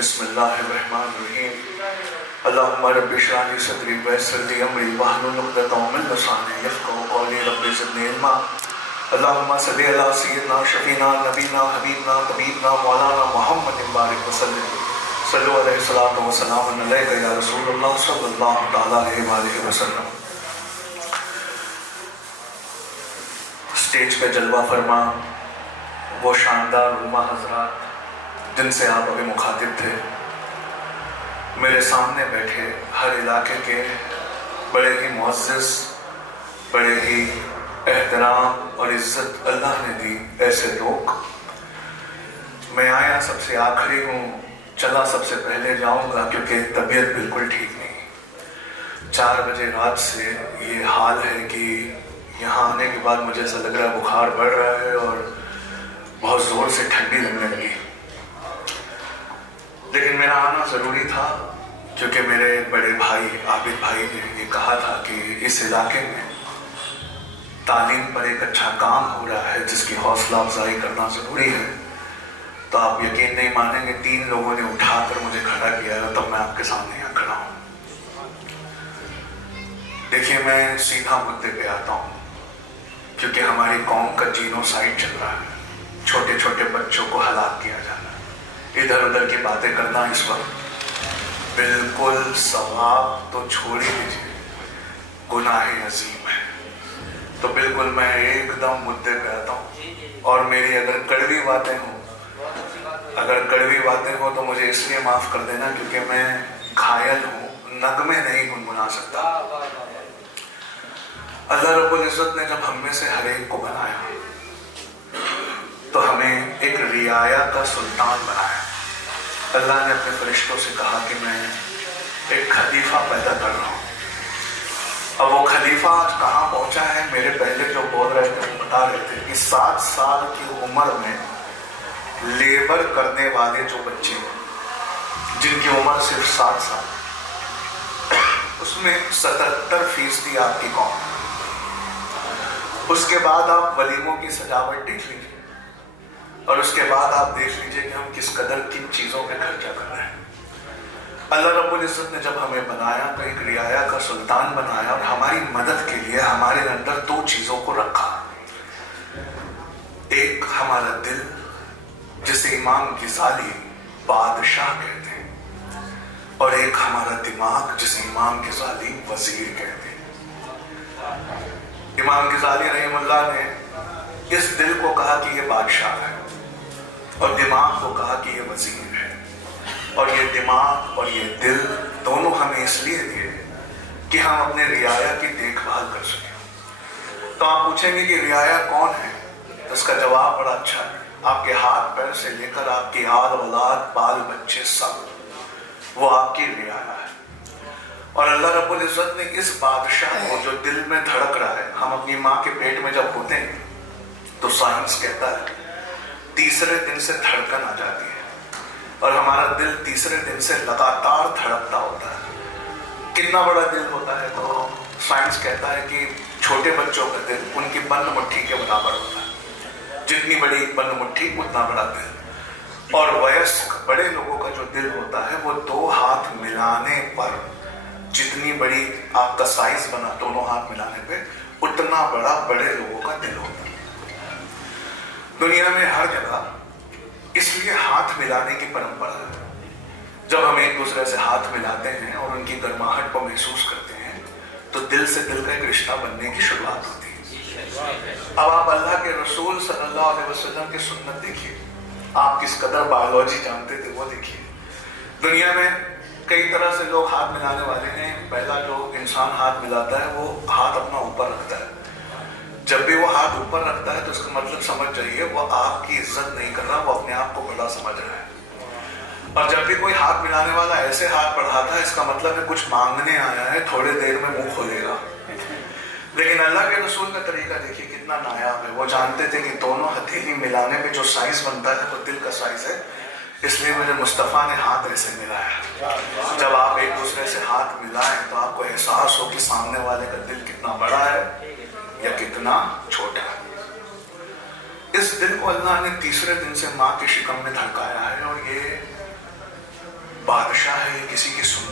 बिस्मिल्लाहिर्रहमानिर्रहीम। अल्लाहुम्मा रब्बि इश्रह ली सदरी वयस्सिर ली अमरी वहलुल उक़दतम मिन लिसानी यफ़क़हू क़ौली रब्बि ज़िदनी इल्मा। अल्लाहुम्मा सल्लि अला सय्यिदिना शफ़ीना नबीना हबीबना तबीबना मौलाना मुहम्मदिन बारिक वसल्लिम। सल्लु अलैहि सलातो व सलामुन अलैका या रसूलल्लाह सल्लल्लाहु तआला अलैहि वसल्लम। स्टेज पे जलवा फरमा वो शानदार उलमा हज़रात जिनसे आप अभी मुखातिब थे, मेरे सामने बैठे हर इलाके के बड़े ही मुअज़्ज़िज़, बड़े ही एहतराम और इज़्ज़त अल्लाह ने दी ऐसे लोग। मैं आया सबसे आखिरी हूँ, चला सबसे पहले जाऊँगा क्योंकि तबीयत बिल्कुल ठीक नहीं। 4 बजे रात से ये हाल है कि यहाँ आने के बाद मुझे ऐसा लग रहा है बुखार बढ़ रहा है और बहुत ज़ोर से ठंडी लगने लगी। लेकिन मेरा आना ज़रूरी था क्योंकि मेरे बड़े भाई आबिद भाई ने ये कहा था कि इस इलाके में तालीम पर एक अच्छा काम हो रहा है जिसकी हौसला अफजाई करना ज़रूरी है। तो आप यकीन नहीं मानेंगे, 3 लोगों ने उठाकर मुझे खड़ा किया है, तब मैं आपके सामने यहाँ खड़ा हूँ। देखिए, मैं सीधा मुद्दे पे आता हूँ क्योंकि हमारी कौम का जीनोसाइड चल रहा है। छोटे छोटे बच्चों को हलाक किया जा रहा है। इधर उधर की बातें करना इस वक्त बिल्कुल सवाब तो छोड़ ही दीजिए, गुनाह अजीम है। तो बिल्कुल मैं एकदम मुद्दे पे आता हूँ और मेरी अगर कड़वी बातें हों तो मुझे इसलिए माफ़ कर देना क्योंकि मैं घायल हूँ, नगमे नहीं गुनगुना सकता। अल्लाह रब्बुल इज़्ज़त ने जब हम में से हर एक को बनाया तो हमें एक रियाया का सुल्तान बनाया। अल्लाह ने अपने फरिश्तों से कहा कि मैं एक खलीफा पैदा कर रहा हूँ। अब वो खलीफा आज कहाँ पहुँचा है, मेरे पहले जो बोल रहे थे वो बता रहे थे कि 7 साल की उम्र में लेबर करने वाले जो बच्चे जिनकी उम्र सिर्फ 7 साल, उसमें 77% आपकी कौम। उसके बाद आप वलीमों की सजावट देख लीजिए और उसके बाद आप देख लीजिए कि हम किस कदर किन चीज़ों पे खर्चा कर रहे हैं। अल्लाह रब्बुल इज़्ज़त ने जब हमें बनाया तो एक रियाया का सुल्तान बनाया और हमारी मदद के लिए हमारे अंदर 2 चीज़ों को रखा। एक हमारा दिल जिसे इमाम ग़ज़ाली बादशाह कहते हैं और एक हमारा दिमाग जिसे इमाम ग़ज़ाली वज़ीर कहते हैं। इमाम ग़ज़ाली रहमतुल्लाह ने इस दिल को कहा कि ये बादशाह है और दिमाग को कहा कि ये वज़ीर है। और ये दिमाग और ये दिल दोनों हमें इसलिए दिए कि हम अपने रियाया की देखभाल कर सकें। तो आप पूछेंगे कि रियाया कौन है, तो इसका जवाब बड़ा अच्छा है। आपके हाथ पैर से लेकर आपकी आल औलाद बाल बच्चे सब वो आपकी रियाया है। और अल्लाह रब्बुल इज़्ज़त ने इस बादशाह को जो दिल में धड़क रहा है, हम अपनी माँ के पेट में जब होते हैं तो साइंस कहता है तीसरे दिन से धड़कन आ जाती है और हमारा दिल तीसरे दिन से लगातार धड़कता होता है। कितना बड़ा दिल होता है, तो साइंस कहता है कि छोटे बच्चों का दिल उनकी बंद मुट्ठी के बराबर होता है। जितनी बड़ी बंद मुट्ठी उतना बड़ा दिल। और वयस्क बड़े लोगों का जो दिल होता है वो 2 हाथ मिलाने पर जितनी बड़ी आपका साइज बना, दोनों हाथ मिलाने पे उतना बड़ा बड़े लोगों का दिल होता है। दुनिया में हर जगह इसलिए हाथ मिलाने की परंपरा है। जब हम एक दूसरे से हाथ मिलाते हैं और उनकी गर्माहट को महसूस करते हैं तो दिल से दिल का एक रिश्ता बनने की शुरुआत होती है। अब आप अल्लाह के रसूल सल्लल्लाहु अलैहि वसल्लम की सुन्नत देखिए, आप किस कदर बायोलॉजी जानते थे वो देखिए। दुनिया में कई तरह से लोग हाथ मिलाने वाले हैं। पहला जो इंसान हाथ मिलाता है वो हाथ अपना ऊपर रखता है। जब भी वो हाथ ऊपर रखता है तो इसका मतलब समझ जाइए वो आपकी इज्जत नहीं कर रहा, वो अपने आप को बड़ा समझ रहा है। और जब भी कोई हाथ मिलाने वाला ऐसे हाथ बढ़ाता है इसका मतलब है कुछ मांगने आया है, थोड़े देर में मुंह खोलेगा। लेकिन अल्लाह के रसूल का तरीका देखिए कितना नायाब है। वो जानते थे कि दोनों हथेली मिलाने पे जो साइज बनता है वो दिल का साइज है, इसलिए मेरे मुस्तफ़ा ने हाथ ऐसे मिलाया। जब आप एक दूसरे से हाथ मिलाएं तो आपको एहसास हो कि सामने वाले का दिल कितना बड़ा है या कितना छोटा है। इस दिल को अल्लाह ने तीसरे दिन से माँ के शिकम में धड़काया है और ये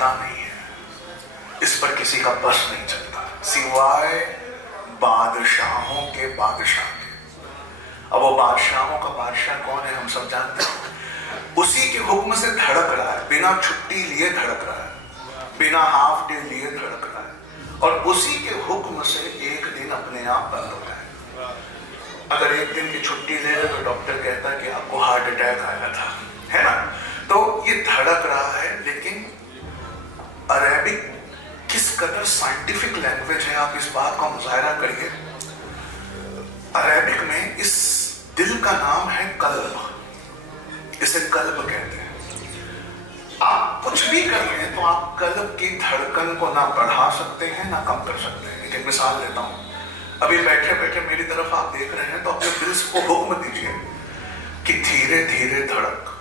चलता नहीं है, इस पर किसी का बस नहीं चलता सिवाय बादशाहों के बादशाह के। अब वो बादशाहों का बादशाह कौन है हम सब जानते हैं। उसी के हुक्म से धड़क रहा है, बिना छुट्टी लिए धड़क रहा है, बिना हाफ डे लिए धड़क रहा है, और उसी के हुक्म से एक दिन अपने आप बंद हो जाए। अगर एक दिन की छुट्टी ले ले तो डॉक्टर कहता है कि आपको हार्ट अटैक आया था, है ना। तो ये धड़क रहा है, लेकिन अरेबिक किस कदर साइंटिफिक लैंग्वेज है, आप इस बात का मुजाहरा करिए। अरेबिक में इस दिल का नाम है कल्ब, इसे कल्ब कहते हैं। आप कुछ भी कर रहे हैं तो आप कल्ब की धड़कन को ना बढ़ा सकते हैं ना कम कर सकते हैं। एक मिसाल देता हूं, अभी बैठे बैठे मेरी तरफ आप देख रहे हैं तो अपने दिल को हुक्म दीजिए कि धीरे धीरे धड़क।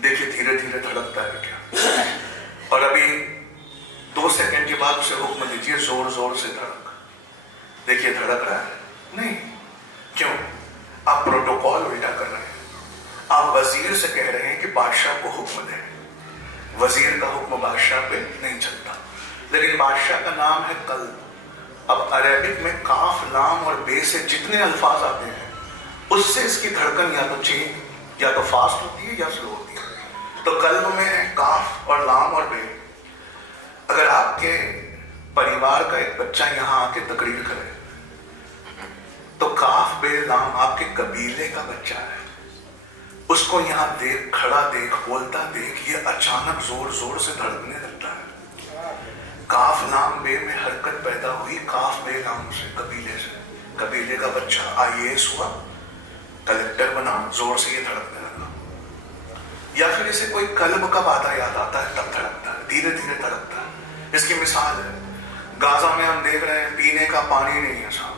देखिए धीरे धीरे धड़कता है क्या, और अभी 2 सेकंड के बाद उसे हुक्म दीजिए जोर जोर से धड़क। देखिए धड़क रहा है नहीं, क्यों? आप प्रोटोकॉल उल्टा कर रहे हैं। आप वजीर से कह रहे हैं कि बादशाह को हुक्म दें, वजीर का हुक्म बादशाह पे नहीं चलता, लेकिन बादशाह का नाम है कल्ब। अब अरेबिक में काफ लाम और बे से जितने अल्फाज आते हैं उससे इसकी धड़कन या तो चेंज या तो फास्ट होती है या स्लो होती है। तो कल्ब में है काफ और लाम और बे। अगर आपके परिवार का एक बच्चा यहाँ आके तकरीर करे तो काफ बे लाम आपके कबीले का बच्चा है, उसको यहाँ देख, खड़ा देख, बोलता देख, ये अचानक जोर जोर से धड़कने लगता है। काफ लाम बे में हरकत पैदा हुई, काफ बे लाम से, कबीले से। कबीले का बच्चा IAS हुआ, कलेक्टर बना, जोर से ये धड़कने लगा। या फिर इसे कोई कल्ब का वादा याद आता है तब धड़कता है, धीरे धीरे धड़कता है। इसकी मिसाल है, गाजा में हम देख रहे हैं पीने का पानी नहीं है साहब,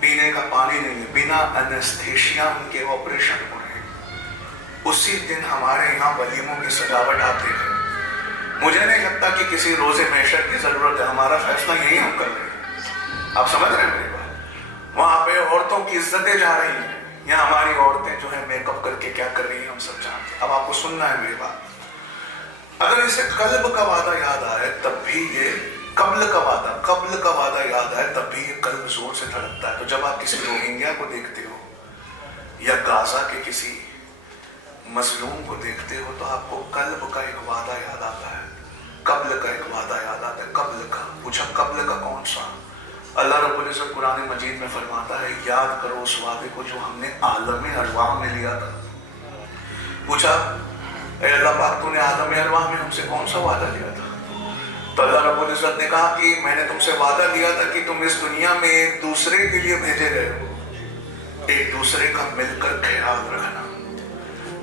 पीने का पानी नहीं है, बिना एनेस्थेशिया उनके ऑपरेशन हो रहे हैं। उसी दिन हमारे यहाँ वलीमों की सजावट आप देख रहे हैं। मुझे नहीं लगता कि किसी रोजे मैशर की जरूरत है, हमारा फैसला यही हम कर रहे हैं। आप समझ रहे हैं मेरी बात। वहां पे औरतों की इज्जतें जा रही हैं, या हमारी औरतें जो है मेकअप करके क्या कर रही हैं हम सब जानते हैं। अब आपको सुनना है मेरी बात। अगर इसे कल्ब का वादा याद आए तब भी ये कब्ल का वादा याद आए तब भी ये कल्ब जोर से धड़कता है। तो जब आप किसी रोहिंग्या को देखते हो या गाजा के किसी मजलूम को देखते हो तो आपको कल्ब का एक वादा याद आता है, कब्ल का एक वादा याद आता है। कब्ल का पूछा, कब्ल का कौन सा? अल्लाह रब्बुल इज्जत कुरान मजीद में फरमाता है, याद करो उस वादे को जो हमने आलम अरवाह में लिया था। पूछा, अल्लाह पाक तूने आलम अरवाह में हमसे कौन सा वादा लिया था? तो अल्लाह रब्बुल इज्जत ने कहा कि मैंने तुमसे वादा लिया था कि तुम इस दुनिया में एक दूसरे के लिए भेजे गए हो, एक दूसरे का मिलकर ख्याल रखना।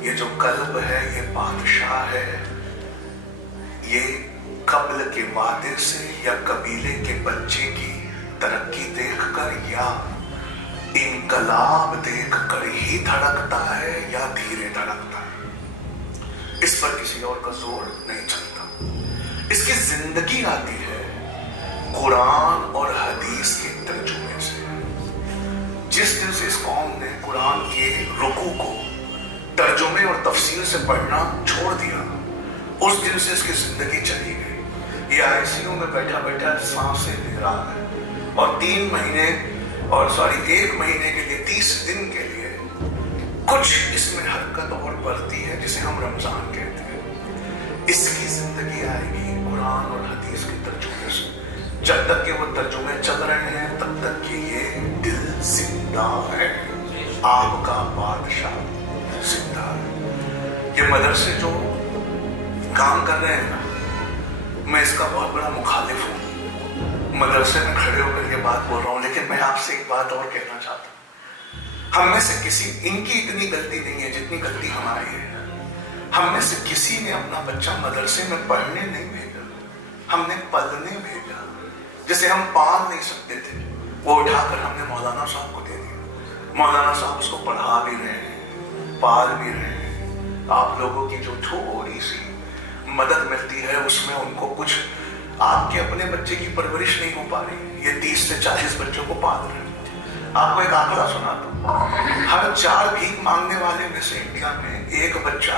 ये जो कल्ब है ये बादशाह है, ये कब्ल के वादे से या कबीले के बच्चे की तरक्की देखकर या इनकलाब देखकर ही धड़कता है या धीरे धड़कता है, इस पर किसी और का जोर नहीं चलता। इसकी जिंदगी आती है कुरान और हदीस के तर्जुमे से। जिस दिन से इस कौम ने कुरान के रुकू को तर्जुमे और तफसीर से पढ़ना छोड़ दिया, उस दिन से इसकी जिंदगी चली गई। ये ICU में बैठा बैठा सांसें ले रहा है, और 1 महीने के लिए 30 दिन के लिए कुछ इसमें हरकत और बढ़ती है जिसे हम रमजान कहते हैं। इसकी जिंदगी आएगी कुरान और हदीस के तर्जुमे से। जब तक कि वो तर्जुमे चल रहे हैं तब तक कि ये दिल जिंदा है, आपका बादशाह जिंदा है। ये मदरसे जो काम कर रहे हैं ना, मैं इसका बहुत बड़ा मुखालिफ हूँ, मदरसे में खड़े होकर ये बात बोल रहा हूँ। लेकिन मैं आपसे एक बात और कहना चाहता हूँ, हम में से किसी, इनकी इतनी गलती नहीं है जितनी गलती हमारी है। हम में से किसी ने अपना बच्चा मदरसे में पढ़ने नहीं भेजा, हमने पढ़ने भेजा। जिसे हम पाल नहीं सकते थे वो उठाकर हमने मौलाना साहब को दे दिया। मौलाना साहब उसको पढ़ा भी रहे हैं, पाल भी रहे हैं। आप लोगों की जो थोड़ी सी मदद मिलती है उसमें उनको कुछ, आपके अपने बच्चे की परवरिश नहीं हो पा रही, ये 30 से 40 बच्चों को पाल रहे हैं। आपको एक आंकड़ा सुना दो, हर 4 भीख मांगने वाले में से इंडिया में एक बच्चा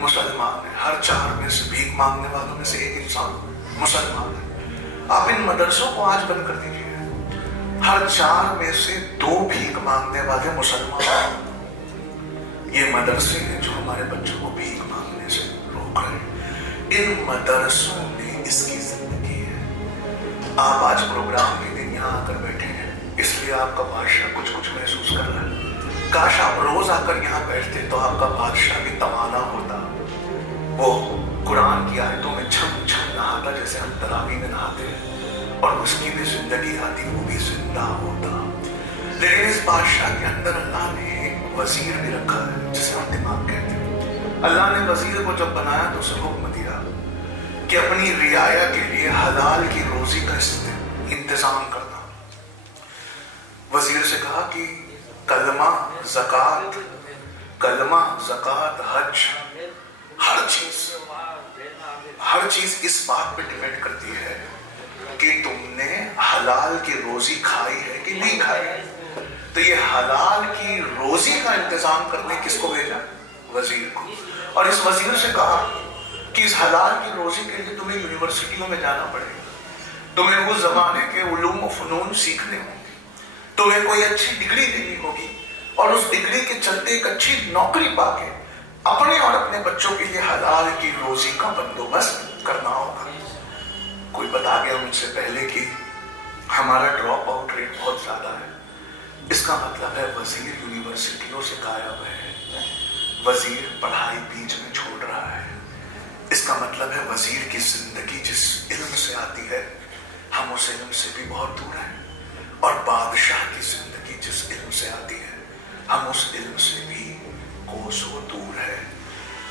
मुसलमान है, हर 4 में से भीख मांगने वालों में से 1 इंसान मुसलमान है। आप इन मदरसों को आज बंद कर दीजिए, हर 4 में से 2 भीख मांगने वाले मुसलमान हैं। ये मदरसे हैं जो हमारे बच्चों को भीख मांगने से रोक रहे हैं। इन मदरसों में इसकी जिंदगी है। आप आज प्रोग्राम के दिन यहाँ आकर बैठे हैं, इसलिए आपका बादशाह कुछ कुछ महसूस कर रहा है। काश आप रोज आकर यहाँ बैठते तो आपका बादशाह भी तवाना होता, वो कुरान की आयतों में छम छम नहाता जैसे हम तरावी में नहाते हैं, और उसकी भी जिंदगी आती, वो भी जिंदा होता। लेकिन इस बादशाह के अंदर अल्लाह ने एक वजीर भी रखा है जिसे हम दिमाग कहते हैं। अल्लाह ने वजीर को जब बनाया तो उसे हुक्म दिया कि अपनी रियाया के लिए हलाल की रोजी का इंतजाम करना। वजीर से कहा कि कलमा ज़कात, हज, हर चीज इस बात पे डिपेंड करती है कि तुमने हलाल की रोजी खाई है कि नहीं खाई है। तो ये हलाल की रोजी का इंतजाम करने किसको भेजा? वजीर को। और इस वजीर से कहा कि इस हलाल की रोजी के लिए तुम्हें यूनिवर्सिटियों में जाना पड़ेगा, तुम्हें उस जमाने के उलूम और फनून सीखने होंगे, तुम्हें कोई अच्छी डिग्री लेनी होगी, और उस डिग्री के चलते एक अच्छी नौकरी पाके अपने और अपने बच्चों के लिए हलाल की रोजी का बंदोबस्त करना होगा। कोई बता गया मुझसे पहले कि हमारा ड्रॉप आउट रेट बहुत ज्यादा है। इसका मतलब है वजीर यूनिवर्सिटियों से गायब है, वजीर पढ़ाई बीच में छोड़ रहा है। इसका मतलब है वजीर की जिंदगी जिस इल्म से आती है हम उस इल्म से भी बहुत दूर हैं, और बादशाह की जिंदगी जिस इल्म से आती है हम उस इल्म से भी कोसों दूर है।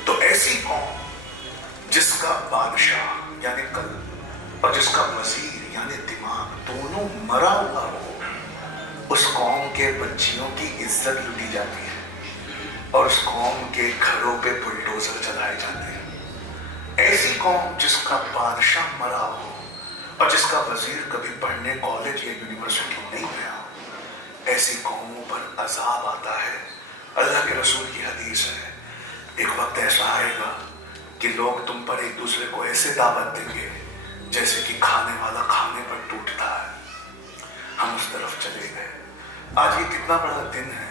तो ऐसी कौम जिसका बादशाह यानी कल्ब और जिसका वजीर यानी दिमाग दोनों मरा हुआ हो, उस कौम के बच्चियों की इज्जत लूटी जाती है और उस कौम के घरों पे बुलडोजर चलाए जाते हैं। ऐसी कौम जिसका बादशाह मरा हो और जिसका वजीर कभी पढ़ने कॉलेज या यूनिवर्सिटी नहीं गया, ऐसी कौमों पर अजाब आता है। अल्लाह के रसूल की हदीस है, एक वक्त ऐसा आएगा कि लोग तुम पर एक दूसरे को ऐसे दावत देंगे जैसे कि खाने वाला खाने पर टूटता है। हम उस तरफ चले गए। आज ये कितना बड़ा दिन है।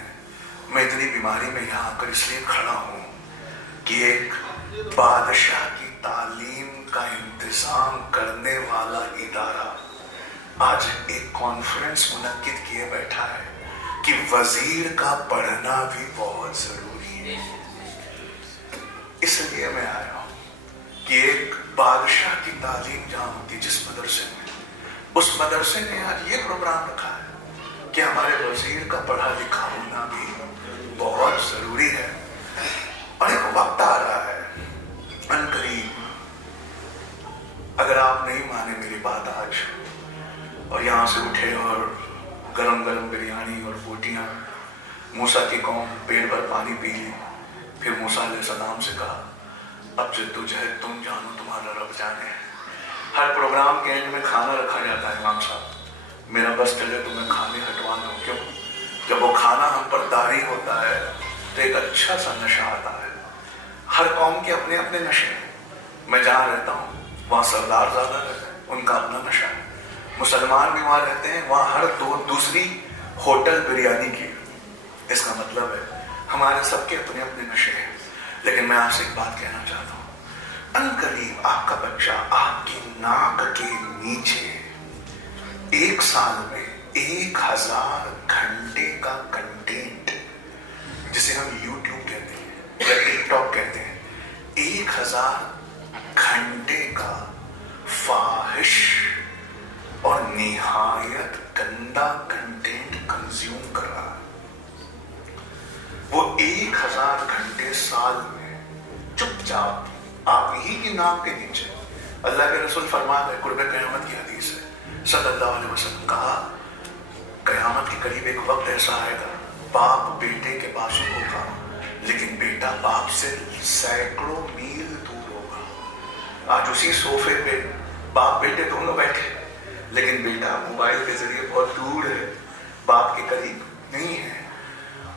मैं इतनी बीमारी में यहाँ आकर इसलिए खड़ा हूँ कि एक बादशाह की तालीम का इंतजाम करने वाला इदारा आज एक कॉन्फ्रेंस मुनक्किद किए बैठा है कि वजीर का पढ़ना भी बहुत जरूरी है। इसलिए मैं आया हूं कि एक बादशाह की तालीम जहां होती जिस मदरसे में, उस मदरसे ने आज ये प्रोग्राम रखा है कि हमारे वजीर का पढ़ा लिखा होना भी बहुत जरूरी है। और एक वक्त आ रहा है अनकरीब, अगर आप नहीं माने मेरी बात आज और यहाँ से उठे और गरम गरम बिरयानी और बोटियाँ, मूसा की कौम पेट भर पानी पी ली, फिर मूसा अलैहिस्सलाम से कहा अब जो तुझ है तुम जानो तुम्हारा रब जाने। हर प्रोग्राम के एंड में खाना रखा जाता है, इमाम साहब मेरा बस चले तो मैं खाने हटवा दूँ। क्यों? जब वो खाना हम पर तारी होता है तो एक अच्छा सा नशा आता है। हर कौम के अपने अपने नशे हैं। मैं जहाँ रहता हूँ वहाँ सरदार ज़्यादा रहते हैं, उनका अपना नशा है। मुसलमान भी वहाँ रहते हैं, वहाँ हर दूसरी होटल बिरयानी की। इसका मतलब है हमारे सबके अपने अपने नशे हैं। लेकिन मैं आपसे एक बात कहना चाहता हूँ, अनकरीब आपका बच्चा आपकी नाक के नीचे 1 साल में 1000 घंटे का कंटेंट, जिसे हम यूट्यूब कहते हैं या टिकटॉक कहते हैं, 1000 घंटे का फाहिश और निहायत गंदा कंटेंट कंज्यूम कर रहा है। वो 1000 घंटे साल में चुपचाप आप ही की नाक के नीचे, अल्लाह के रसूल फरमाते हैं, कुर्बे क़यामत की हदीस है, सल्लल्लाहु अलैहि वसल्लम कहा क़यामत के करीब एक वक्त ऐसा आएगा बाप बेटे के बाजू होगा लेकिन बेटा बाप से सैकड़ों मील दूर होगा। आज उसी सोफे पे बाप बेटे दोनों बैठे, लेकिन बेटा मोबाइल के जरिए बहुत दूर है, बाप के करीब नहीं है।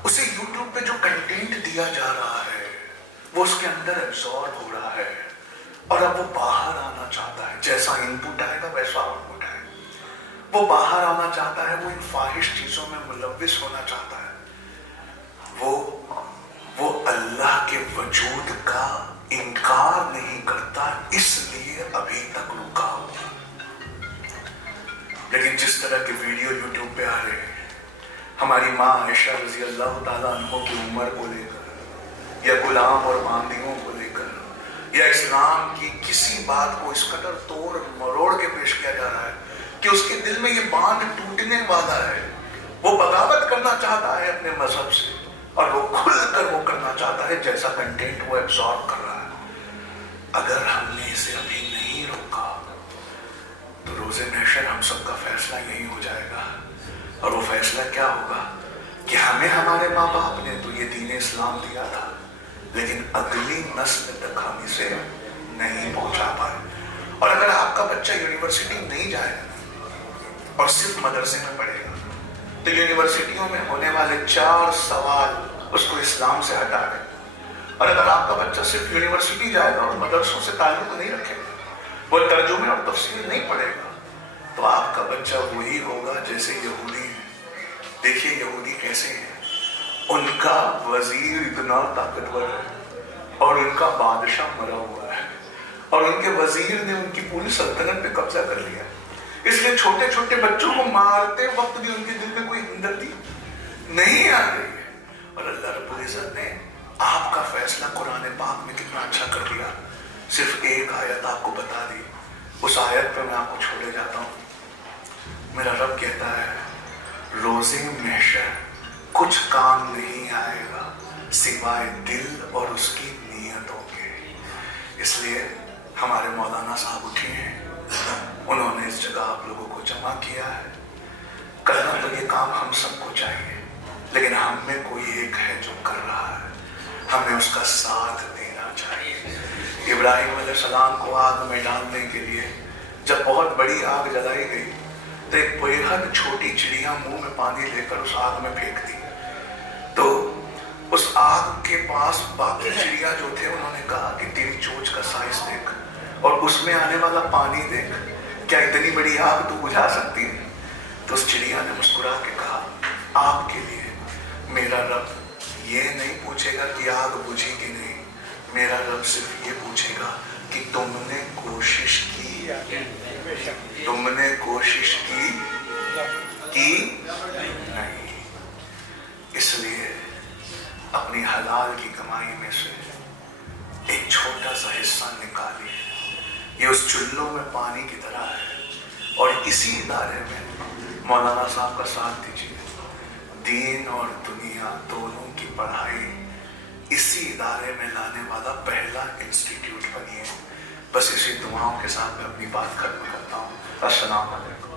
उसे यूट्यूब पे जो कंटेंट दिया जा रहा है وہ اس کے اندر ایبزارب ہو رہا ہے اور اب وہ باہر آنا چاہتا ہے. جیسا انپٹ آئے گا ویسا آؤٹ پٹ آئے گا. وہ باہر آنا چاہتا ہے, وہ ان فاحش چیزوں میں ملوث ہونا چاہتا ہے. وہ اللہ کے وجود کا انکار نہیں کرتا, اس لیے ابھی تک رکا ہوا. لیکن جس طرح کے ویڈیو یوٹیوب پہ آ رہے ہیں, ہماری ماں عائشہ رضی اللہ تعالیٰ عنہ کی عمر کو لے کر, یا غلام اور باندیوں کو لے کر, یا اسلام کی کسی بات کو اس قدر توڑ مروڑ کے پیش کیا جا رہا ہے کہ اس کے دل میں یہ باندھ ٹوٹنے والا ہے. وہ بغاوت کرنا چاہتا ہے اپنے مذہب سے, اور وہ کھل کر وہ کرنا چاہتا ہے جیسا کنٹینٹ وہ ایبزارب کر رہا ہے. اگر ہم نے اسے ابھی نہیں روکا تو روز محشر ہم سب کا فیصلہ یہی ہو جائے گا. اور وہ فیصلہ کیا ہوگا کہ ہمیں ہمارے ماں باپ نے تو یہ دین اسلام دیا تھا, لیکن اگلی نسل تک ہم اسے نہیں پہنچا پائے. اور اگر آپ کا بچہ یونیورسٹی نہیں جائے گا اور صرف مدرسے میں پڑھے گا, تو یونیورسٹیوں میں ہونے والے 4 سوال اس کو اسلام سے ہٹا دیں. اور اگر آپ کا بچہ صرف یونیورسٹی جائے گا اور مدرسوں سے تعلق نہیں رکھے گا, وہ ترجمے اور تفسیر نہیں پڑھے گا, تو آپ کا بچہ وہی ہوگا جیسے یہودی ہیں. دیکھیے یہودی کیسے ہیں, ان کا وزیر اتنا طاقتور ہے اور ان کا بادشاہ مرا ہوا ہے, اور ان کے وزیر نے ان کی پوری سلطنت پہ قبضہ کر لیا. اس لیے چھوٹے چھوٹے بچوں کو مارتے وقت بھی ان کے دل میں کوئی ہمدردی نہیں آ رہی ہے. اور اللہ رب العزت نے آپ کا فیصلہ قرآن پاک میں کتنا اچھا کر دیا. صرف ایک آیت آپ کو بتا دی, اس آیت پہ میں آپ کو چھوڑے جاتا ہوں. میرا رب کہتا ہے روز محشر کچھ کام نہیں آئے گا سوائے دل اور اس کی نیتوں کے. اس لیے ہمارے مولانا صاحب اٹھے ہیں, انہوں نے اس جگہ آپ لوگوں کو جمع کیا ہے. کرنا تو یہ کام ہم سب کو چاہیے, لیکن ہم میں کوئی ایک ہے جو کر رہا ہے, ہمیں اس کا ساتھ دینا چاہیے. ابراہیم علیہ السلام کو آگ میں ڈالنے کے لیے جب بہت بڑی آگ جلائی گئی تو ایک بےحد چھوٹی چڑیا منہ میں پانی لے کر اس آگ میں پھینک دی. تو اس آگ کے پاس باقی چڑیا جو تھے انہوں نے کہا کہ تیری چونچ کا سائز دیکھ اور اس میں آنے والا پانی دیکھ, کیا اتنی بڑی آگ تو بجھا سکتی ہے؟ تو اس چڑیا نے مسکرا کے کہا آپ کے لیے میرا رب یہ نہیں پوچھے گا کہ آگ بجھی کہ نہیں, میرا رب صرف یہ پوچھے گا کہ تم نے کوشش کی, تم نے کوشش کی نہیں. اس لیے اپنی حلال کی کمائی میں سے ایک چھوٹا سا حصہ نکالیے. یہ اس چلوں میں پانی کی طرح ہے, اور اسی ادارے میں مولانا صاحب کا ساتھ دیجیے. دین اور دنیا دونوں کی پڑھائی اسی ادارے میں لانے والا پہلا انسٹیٹیوٹ بنیے. بس اسی دعاؤں کے ساتھ میں اپنی بات ختم کرتا ہوں. السلام علیکم.